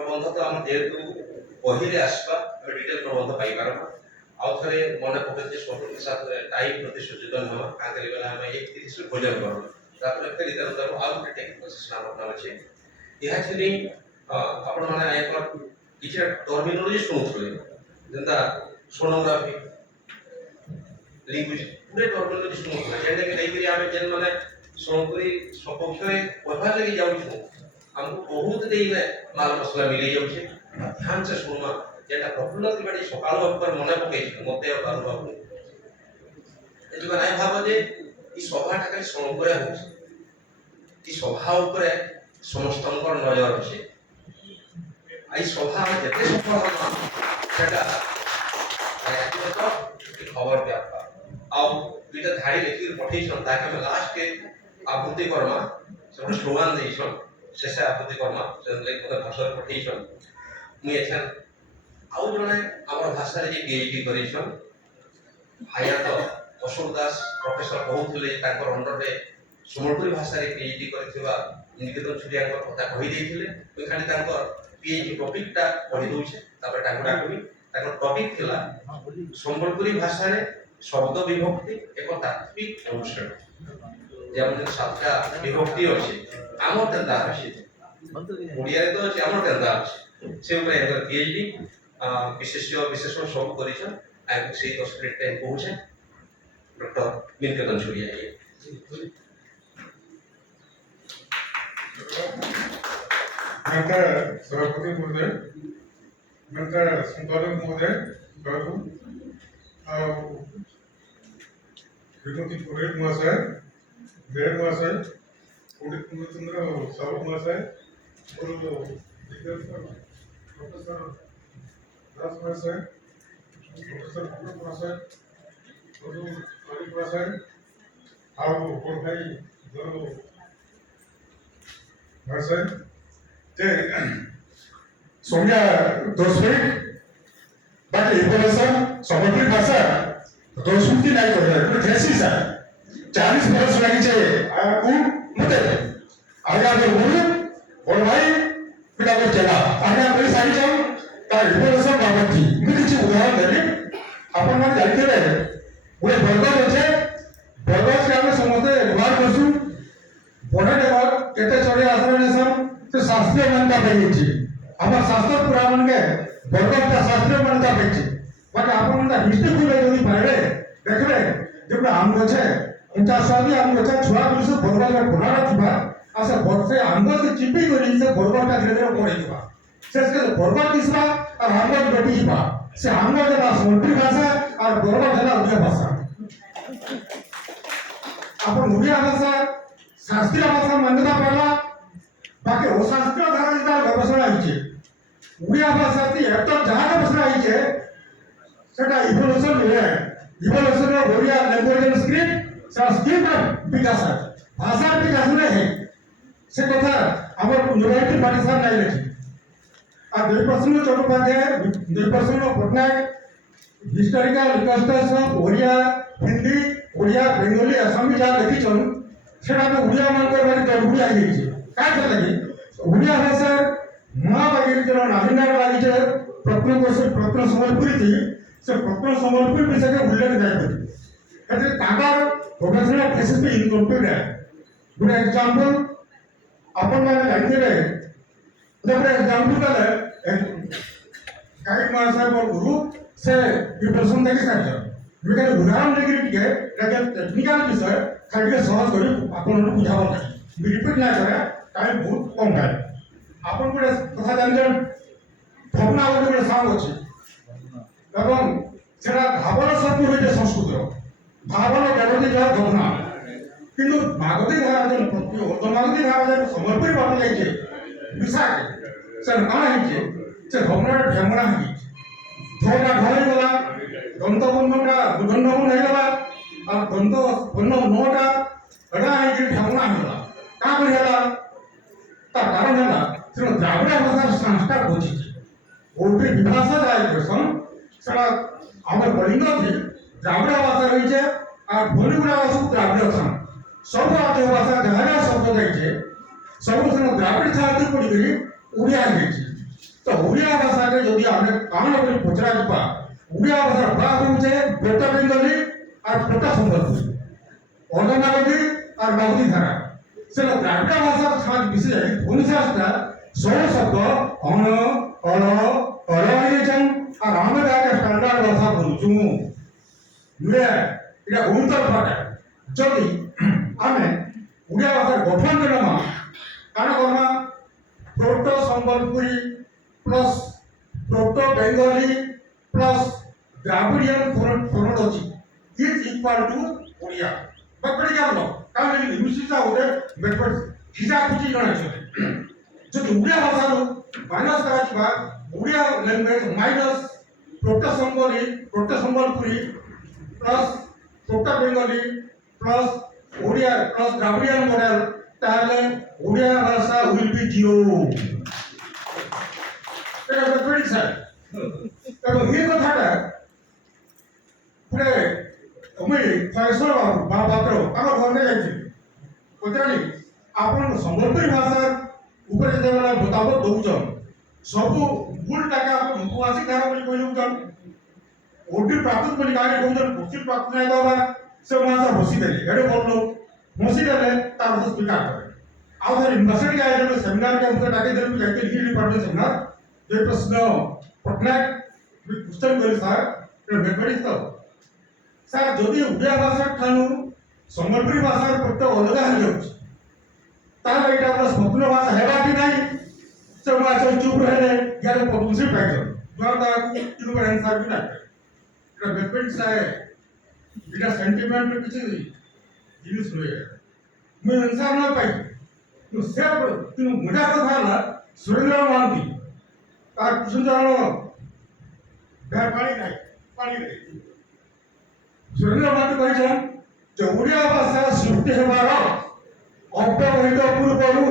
प्रबंध तो आम जेहेतु बही आसवा डिटेल प्रबंध पाई पारबा आउ थे मन पकड़े स्वतंत्र साथ टाइम प्रति सचेतन हवा क्या करें आम 31 भोजन करूँ तापर फेरी तरह आउ गोटे टेक्निकल सेशन आम अच्छे यह छे आपण मैंने किसी टर्मिनोलॉजी शुणुले जेनता सोनोग्राफी लिंग्विस्ट पूरे टर्मिनोलॉजी शुणुले जेनटा कि नहीं आम जेन मैंने सोनपुरी सपक्ष कहवा लगी जाऊँ हमको बहुत देरी में माल मसला मिल जाऊे ध्यान से शुणवा जेटा प्रफुल्ल त्रिपाठी सकाल बाबू मन पकई मत बाबू बाबू भाव जे सभाटा खाली सोनपुरा हो सभा उपरे समस्त नजर अच्छे आई सभा जिते सफल सेटा खबर व्यापा आईटा धाड़ी लिखिक पठेसन ताकि लास्ट के आपूर्ति करमा सब स्लोगान देसन शेष आपूर्ति करमा से मत भाषा पठेसन मुझे आउ जड़े आम भाषा पीएचडी कर भाया अशोक दास प्रोफेसर कहते अंडर सम्बलपुरी भाषा पीएचडी कर निकेतन छुरिया कथा कहीदे खाली पीएचडी टॉपिकटा पढ़ी दूचे डाकबी टॉपिक थिला सम्बलपुरी भाषा शब्द विभक्ति एक तात्विक अनुष्ठान जब सातटा विभक्ति अच्छे आम केन्दा अच्छे ओडिया तो अच्छे आम केन्दा अच्छे से पीएचडी विशेषण सब कर से 10 मिनट टाइम पहुँचे डॉक्टर निकेतन छुरिया सभापति महोदय संपादक महोदय बाबू श्रीमती पुरोहित महाशय देव महाशय पंडित पूर्णचंद्र साहू महाशय और प्रोफेसर दास महाशय प्रोफेसर पूरक महाशय और महाशय और भाई दोनों महाशय सौम्या 10 मिनट बाकी इन्फॉर्मेशन सम्बलपुरी भाषा 10 मिनट की नहीं कर जैसी सर 40 बरस लगी चाहिए आपको मत आगे आगे बोलो और भाई पिता को चला आगे आगे सारी जाओ तार इन्फॉर्मेशन बाबत थी मैं किसी उदाहरण देने अपन मन जानते रहे वो बर्गर होते बर्गर से हमें समझते व्यवहार करसु बड़े देवर केते चढ़े आसने सब से शास्त्रीय मान्यता पाई हमार शास्त्र पुराण के बर्गर का शास्त्रीय मान्यता पाई बाकी आपण मन हिस्ट्री खुले जदी पाइले देखले जब आम गछे इंटा स्वादी आम गछे छुआ गुरु बर्गर का बनारा थिबा आसे बर्फे आम से चिपी करी से बर्गर का धीरे धीरे पड़े थिबा से बर्गर दिसबा और आम बेटी थिबा से आम देला सम्बलपुरी भाषा और बर्गर देला उड़िया भाषा आपण उड़िया भाषा शास्त्रीय भाषा मान्यता पाला बाकी अशास्त्रीय धारा जेटा गवेषणा होइछे उड़िया भाषा ती एत जहां गवेषणा होइछे सेटा इवोल्यूशन मिले evolution of Odia language script script विकास भाषा विकास नहीं है से कथा हमर यूनिवर्सिटी पाठशाला नहीं लिखी आ 2% Chattopadhyay 2% Patnaik historical reconstruction of Odia Hindi Odia Bengali Asami जा लिखिछन सेटा में ओडिया मानकर बारे जरूरी आई छै काय लगी ओडिया भाषा मां बागी जन नाभिनार बागी जे प्रश्न सम्बलपुरी थी से प्रश्न सम्बलपुरी विषय के उल्लेख जाय एते तागर प्रोफेशनल थीसिस पे इनकम्प्लीट है गुड एग्जांपल अपन माने जानते रहे जब एग्जांपल का गाइड मास्टर और गुरु से प्रिपरेशन देखि साथ बिकज उदाहरण लेकिन के टेक्निकल विषय खाली सहज करी अपन बुझाबो नहीं रिपीट ना करे टाइम बहुत कम है अपन को कथा जानजन भावना गोटे साउंड अछि एवं सेटा भावना शब्द होइते संस्कृत भावना व्यवधि जा भावना किंतु मागधी धारा जन प्रति मागधी धारा जन सम्बलपुरी बात जाइछे विशाख से ना हिचे से भावना ढेमणा हिचे धोना घरे गला दंत बन्नटा दुगंध बन हे गला आ दंत बन्न नोटा एडा हिचे ढेमणा होला का बनेला ता कारण है से द्राविड़ भाषा संस्कार होची ओटे विभाषा जाय person सेटा हमर कलिंग थी द्राविड़ भाषा रही छे आ ध्वनि गुणा सब द्राविड़ छन सब आते भाषा जहां शब्द जाय छे सब से द्राविड़ छात्र पड़ी गई उड़िया गई ओडिया भाषा के जदि आमे कान कर पचरा दिपा ओडिया भाषा बा होचे बेटा बेंगली और बेटा संबलपुरी অননাগতি আর নগদি ধারা সেটা দ্রাবিড় ভাষার সমাজ বিশেষ অনুশাসটা সব শব্দ অন অল অল হয়েছেন আর আমরা তাকে স্ট্যান্ডার্ড ভাষা বলছু নুয়ে এটা গুরুতর ফাটা যদি আমি ওড়িয়া ভাষার গঠন করমা কারণ করমা proto Sambalpuri plus proto Bengali plus Dravidian phonology is equal to Odia बकड़ी क्या बोलो कारण ये लिंग्विस्टिक्स होते बैकवर्ड खिजा कुछ ही करना चाहिए जो उड़िया भाषा रो माइनस करा छिबा Oriya language minus proto Sambalpuri plus proto Bengali plus Odia plus Dravidian model ताले उड़िया भाषा विल बी जीरो এটা बैकवर्ड স্যার এবং এই কথাটা পুরো मुई फैसल बाबू पात्र आम घर में जाइए पचारि आप संबलपुरी भाषा ऊपर जो मुताबक दौन सब भूल टाका मुखवासी धारा बोली कही दौन ओडी प्राकृत बोली गाड़ी कौन पक्षी प्राकृत नहीं दबा से भाषा बसीदेले एडे बोल बसीदेले तार भाषा स्वीकार करे आउ थर यूनिवर्सिटी आए सेमिनार के हमसे डाके देले जाके लिखी डिपार्टमेंट सेमिनार जे प्रश्न पटनायक क्वेश्चन करे सर ए भेटबड़ी तो सर जदि ओडिया भाषा ठानु संबलपुरी भाषा प्रत्येक अलग हो जाउछ तार एटा बस स्वप्न भाषा हेबा कि नाही से भाषा चुप रहे या तो पदुसी पाइजन द्वारा किनु पर आंसर भी नाही एटा बेपेट साए एटा सेंटिमेंट किछि जिनिस होय मैं आंसर ना पाई तो से किनु मुडा कथा ना सुरेंद्र मानती तार कुसुंदर पानी नहीं सुरेंद्र मानती कहिछन जे ओडिया भाषा सृष्टि हेबार अव्यवहित पूर्वरु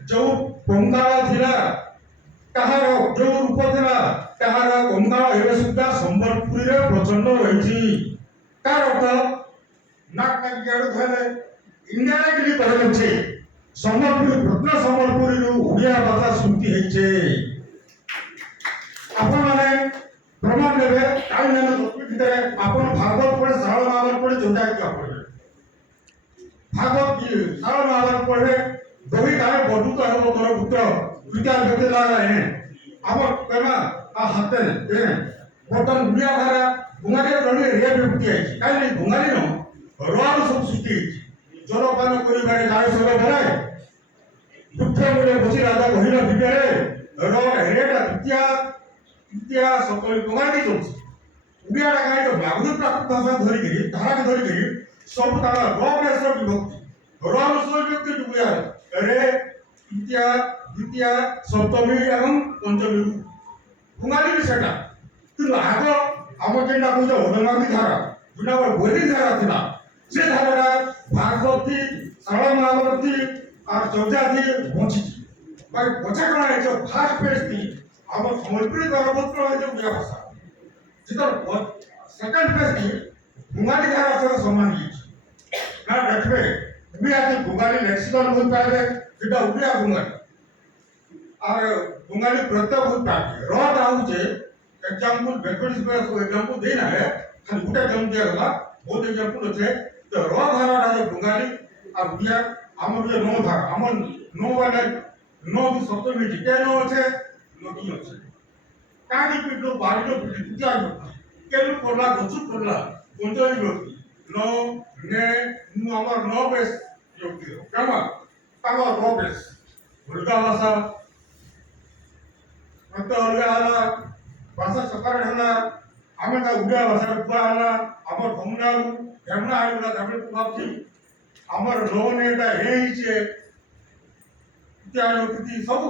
जो बंगाल थिला ताहार जो रूप थिला ताहार बंगाल हेबे सुद्धा संबलपुरी रे प्रचंड होइछि तार अर्थ नाक नाक गेड़ धले इनडायरेक्टली कहलछे संबलपुरी प्रत्न संबलपुरी रु ओडिया भाषा सृष्टि हेइछे आपण माने प्रमाण देवे काई नेने ভিতরে আপন ভাগবত পড়ে সারল মহাভারত পড়ে যোদ্ধা কি পড়বে ভাগবত কি সারল মহাভারত পড়ে দহি কারে বড়ুত হবো তোর পুত্র দুইটা ভেতে লাগা হে আমার কেমা হাতে এ বর্তমান দুনিয়া ধারা গুঙ্গারে রণে রে বিভক্তি আছে কাই গুঙ্গারে ন রণ সব সৃষ্টি জলপান করিবারে গায় সব বলায় দুঃখ মূলে বসি রাজা কহিল ভিতরে রণ হেরেটা দ্বিতীয় সকল গুঙ্গারে চলছে उड़िया गाई तो बागुद प्राकृत भाषा धरिकी धारा के धरिकी सब तार र बेस विभक्ति र विभक्ति उड़िया रे तृतीया द्वितीया सप्तमी एवं पंचमी कुमारी भी सेटा किंतु आग आम जेटा कह ओडंगावी धारा जोटा वैदिक धारा थिला से धारा भागवती सारल महाभारती और चौजाती बची बचा कण है फास्ट पेज थी आम सम्बलपुरी गौरवपत्र है उड़िया भाषा जिधर सेकंड फेज की बुंगाली धारा से समान ही ना देखबे भी आके बुंगाली लेक्सिकन हो पाए जेटा उड़िया बुंगाली और बुंगाली प्रत्यय हो पाए र दाउ जे एग्जांपल बेकवर्ड स्पेस को एग्जांपल देना है खाली गुटा जम दिया गला बहुत एग्जांपल होचे तो र धारा रा बुंगाली और उड़िया हमर जे नो धारा हमर नो वाले नो भी सप्तमी के नो होचे नो की होचे काटी पिटलो बाड़ीलो पिटलो केलु करला गचु करला पंचमी व्यक्ति नो ने नु हमर नो बेस व्यक्ति केमा तामा रो बेस उल्टा भाषा मत अलगा आला भाषा सकार हला आमे ता उड़िया भाषा रुपा हला हमर भंगनारु हेमना आइला तामे कुबाथि हमर नो नेटा हे हिचे इत्यादि किति सब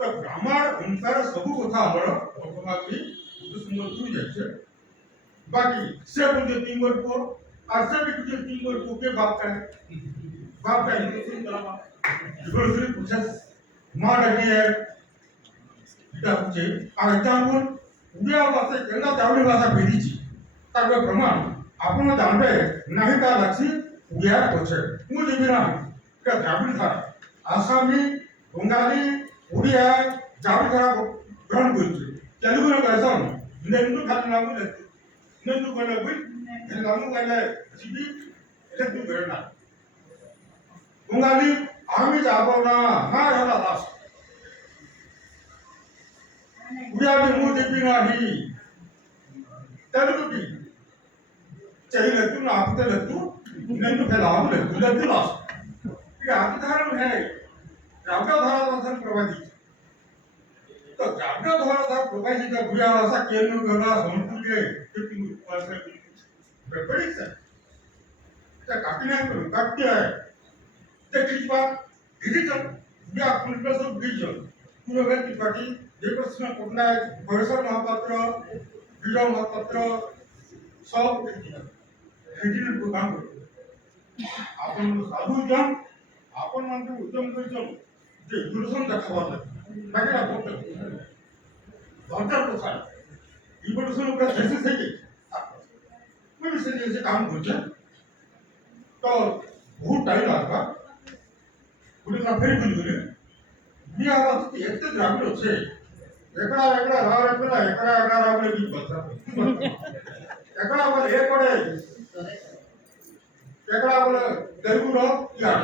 तो ग्रामर अनुसार सब कथा हमर ऑटोमेटिकली सुंदर सुई जाय बाकी से बोल तीन वर्ड को और से भी कुछ तीन वर्ड को के बात का इंग्लिश कलामा यूनिवर्सिटी प्रोसेस मार लगी है এটা হচ্ছে আর एग्जांपल उड़िया भाषा केना दावली भाषा बेरीची तार प्रमाण आपण जानबे नाही का लाची उड़िया पछे मु जेबी ना का दावली था आसामी बंगाली ଓଡ଼ିଆ ଯାହାବି ଖରାପ ଗ୍ରହଣ କରୁଛି ତେଲୁଗୁରେ କହିସନ୍ ନେନ୍ଦୁ ଖାଲି ନାମୁ ନେନ୍ଦୁ ନେନ୍ଦୁ କହିଲେ ବୁଇ ନାମୁ କହିଲେ ଯିବି এটা তুই বেরো না বঙ্গালী আমি যাব না না হলো দাস উড়িয়াবি মু দেখবি নাহি তেলুগু কি চাইলে তু না আপতে তু নেন্দু ফেলাম ले तू ले दिलास ये आधारण है जागा धारा दर्शन प्रवादी तो जागा धारा दा प्रवादी का गुया भाषा केनु गला समतुल्य के तू भाषा बेपड़ी से त्या काटिना काट्य आहे ते किचवा डिजिटल या पुनर्वसन डिजिटल पुनर्वसन पार्टी देवप्रश्न पटनायक भैरव महापात्र विजय महापात्र सब डिजिटल को काम करते आपण साधु जन आपण मानते उद्यम करिछन जे इवोल्यूशन देखावा बाकी आप दरकार प्रसार इवोल्यूशन ऊपर थेसिस है कि कोई भी से काम करछे तो बहुत टाइम लागबा पुढे का फेरी गुली मी आवाज एकटे ग्रामीण होते एकड़ा एकड़ा राव एकड़ा एकड़ा एकड़ा राव ले बीच बता एकड़ा बोले एक पड़े एकड़ा बोले तेलुगु रो या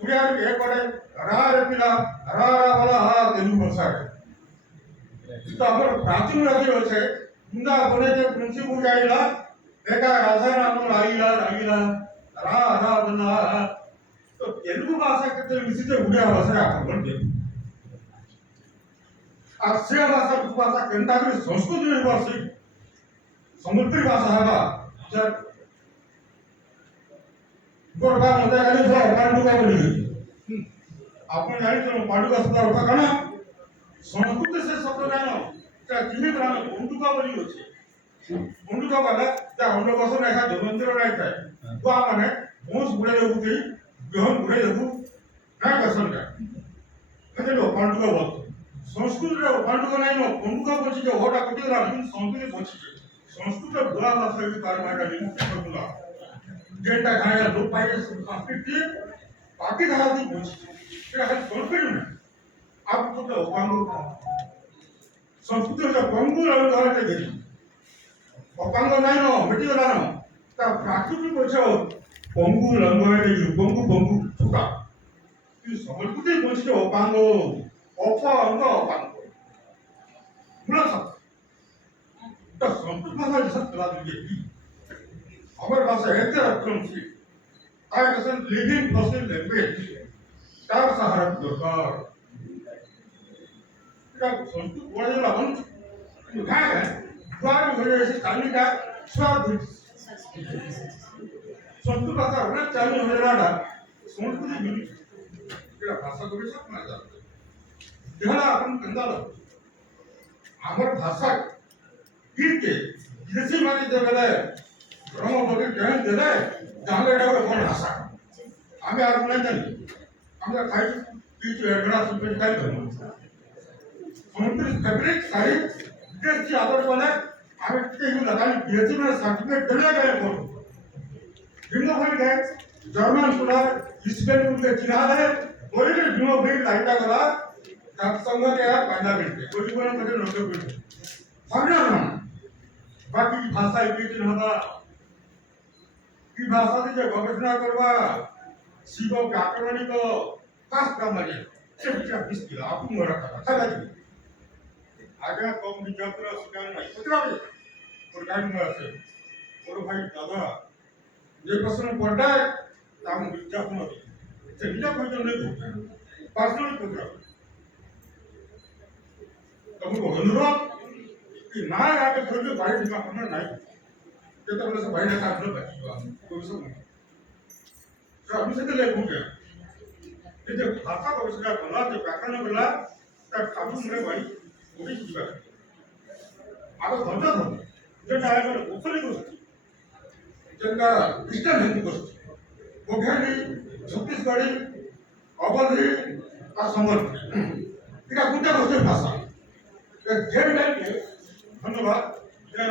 उड़िया रे एक पड़े रा रे पिला रा रा बोला हा तेलुगु भाषा तो हमर प्राचीन नदी होছে मुंडा बोले जे प्रिंसिपल जाइला एका राजा नाम राईला राईला रा रा बना तो तेलुगु भाषा के विशिष्ट उड़िया भाषा आपण बोलते आसिया भाषा भाषा केंता के संस्कृत भाषा समुद्री भाषा है जर गोरबा मते गाली जो पांडुका बोली आपण जानि तो पांडुका शब्द अर्थ काना संस्कृत से शब्द जानो त्या जिने ग्राम पांडुका बोली होचे पांडुका वाला त्या हम लोग असो नाही धर्मेंद्र नाही काय तो माने मोस बुडे देबुती गहन बुडे देबु काय कसं काय म्हणजे लो पांडुका बोलतो संस्कृत रे पांडुका नाही नो पांडुका बोलची जे होटा कटी रा लेकिन संस्कृत बोलची संस्कृत बुला भाषा की कारणाय का लिखित बुला जेटा खाया लोग पाए संस्कृत की बाकी धारा दी बोलची ते है संस्कृत में आप तो पांडु संस्कृत रे पंगु रे धारा के गेली पांगु नाही नो मिटी गला नो ता प्राकृतिक बोलछो पंगु लंगोय के पंगु पंगु ठुका 이 संस्कृत बोलछो पांगु 어파가 어파고 물어서 또 संस्कृत भाषा जैसा चला दीजिए हमारे भाषा है तेरा क्रमशी आए कैसे लिविंग पर्सनल लैंग्वेज चार सहारा दरकार क्या संस्कृत बोलने वाला बन क्या है द्वार में घरे ऐसे चालनी का स्वाद संस्कृत भाषा होना चालनी होने वाला संस्कृत मिली क्या भाषा को भी समझना चाहते इहाला आपण कंदाल आमर भाषा कीर्ते जैसे माने देवेला ब्रह्म बगे ज्ञान देले जाने डावर कोण भाषा आम्ही आज नाही जाणी आमच्या काही टीच वेगळा सुपेट काय करतो संस्कृत फॅब्रिक सारी विदेशी आदर वाला आम्ही ते घेऊन आणि बीएससी मध्ये सर्टिफिकेट दिले काय करू बिंगो भाई काय जर्मन सुद्धा इस्पेन मध्ये चिन्ह आहे बोलले बिंगो भाई लाईटा करा संघ क्या फायदा मिलते कोई कोई मध्ये नोकरी मिळते फायदा ना बाकी की भाषा इतकी नव्हता की भाषा जे गवेषणा करवा शिव व्याकरणिक खास कामाने ते विचार दिसतील आपण वर टाका सगळ्याची आगे कम विचार शिकायला नाही कुत्रावे और काय म्हणा असेल और भाई दादा जे प्रश्न पडताय काम विचार मध्ये ते विचार क्वेश्चन नाही पर्सनल कुत्रावे तुमको अनुरोध कि ना आके थोड़ी बाहर निकल करना नहीं ये तो बोले से बाहर निकल करना पड़ेगा तो सब तो अभी से ले घूमे ये जो भाषा को उसका बना जो व्याकरण बोला तब काबू में भाई वही चीज है आगे समझा था जो चाहे तो ऊपरी को जिनका इष्टम हिंदी को वो घनी छत्तीसगढ़ी अवधी का संबंध इनका कुछ भाषा धन्यवाद जय